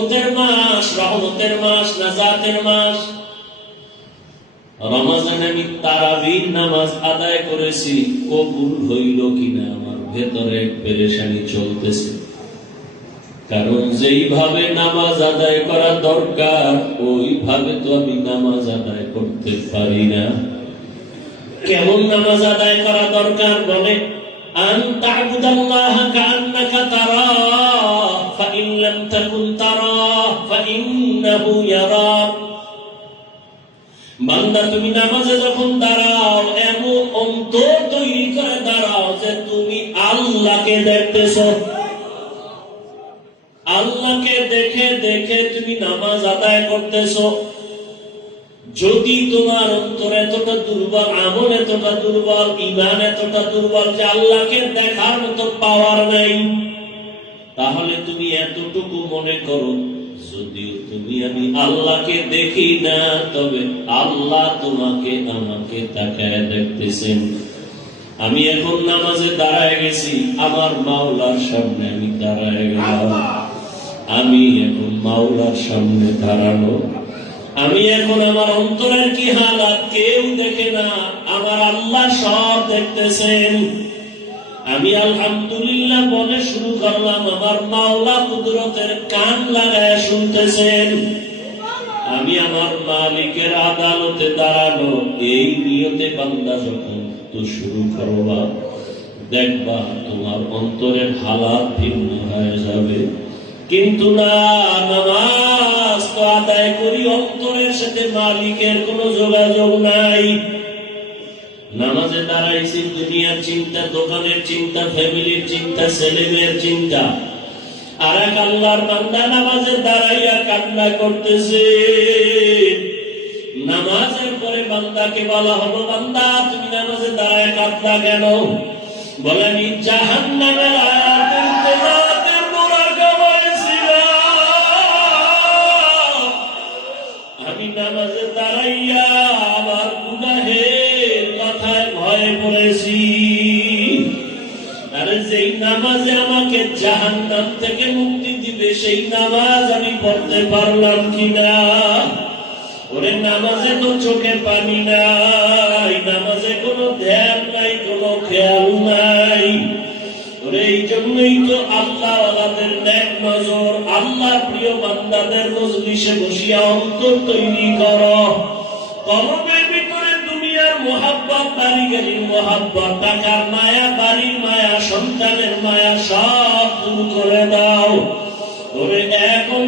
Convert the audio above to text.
মাস, রহমতের মাস, নাজাতের মাস। রমজানে আমি তারাবির নামাজ আদায় করেছি, কবুল হইল কিনা আমার ভেতরে পেরেশানি চলতেছে। কারণ যেইভাবে নামাজ আদায় করা দরকার ওইভাবে তো আমি নামাজ আদায় করতে পারি না। কেমন নামাজ আদায় করা দরকার? বলে আন তা'বুদাল্লাহা কাআন্নাকা তারাহ ফাইন লাম তাকুন তারাহ ফাইন্নাহু ইয়ারাক। বান্দা, তুমি নামাজে যখন দাঁড়াও এমন অন্তর তৈরি করে দাঁড়াও যে তুমি আল্লাহকে দেখতেছো। আল্লাহকে দেখে দেখে তুমি নামাজ আদায় করতেছো। যদি তোমার অন্তর এতটা দুর্বল, আমল এতটা দুর্বল, ঈমান এতটা দুর্বল যে আল্লাহকে দেখার মতো পাওয়ার নাই, তাহলে তুমি এতটুকু মনে করো, যদিও আমি আল্লাহকে দেখি না, তবে আল্লাহ তোমাকে আমাকে তাকায় দেখতেছেন। আমি এখন নামাজে দাঁড়ায় গেছি, আমার মাওলার সামনে আমি দাঁড়ায় গেলাম। আমি এখন মাওলার সামনে দাঁড়ানো। আমি এখন আমার অন্তরের কি হালাত কেউ দেখে না, আমার আল্লাহ সব দেখতেছেন। আমি আলহামদুলিল্লাহ বলে শুরু করলাম, আমার মাওলা কুদরতের কান লাগায় শুনতেছেন। আমি আমার মালিকের আদালতে দাঁড়ানো, এই নিয়তে বান্দা যখন তো শুরু করবা, দেখবা তোমার অন্তরের হালাত ভিন্ন হয়ে যাবে। কিন্তু না, নামাজ তো আদায় করি, অন্তরের সাথে মালিকের কোনো যোগাযোগ নাই। নামাজে দাঁড়াইছি দুনিয়ার চিন্তা, দোকানের চিন্তা, ফ্যামিলির চিন্তা, ছেলে মেয়ের চিন্তা। আর এক আল্লাহর বান্দা নামাজে দাঁড়াইয়া কান্না করতেছে। নামাজের পরে বান্দাকে বলা হলো, বান্দা তুমি নামাজে দাঁড়ায় কাঁদলা কেন? বলে আমি জাহান্নামের আয়াতের তেলাওয়াতের মুরাকাবায় ছিলাম। আমি নামাজে দাঁড়াইয়া আমার গুনাহের কথায় ভয়ে পড়েছি। আরে যেই নামাজে আমাকে জাহান্নাম থেকে মুক্তি দিবে, সেই নামাজ আমি পড়তে পারলাম কিনা? ওরে নামাজে তো চোখে পানি নাই, নামাজে কোনো ধ্যান নাই, কোনো খেয়াল নাই। ওরে এই জন্যই তো আল্লাহওয়ালাদের নেক নজর, আল্লাহ প্রিয় বান্দাদের মজলিসে বসিয়া অন্তর তৈরি করো। কলবের ভিতরে দুনিয়ার মোহাব্বত, বাড়িগাড়ির মোহাব্বত, টাকার মায়া, বাড়ির মায়া, সন্তানের মায়া সব দূর করে দাও। ওরে এখন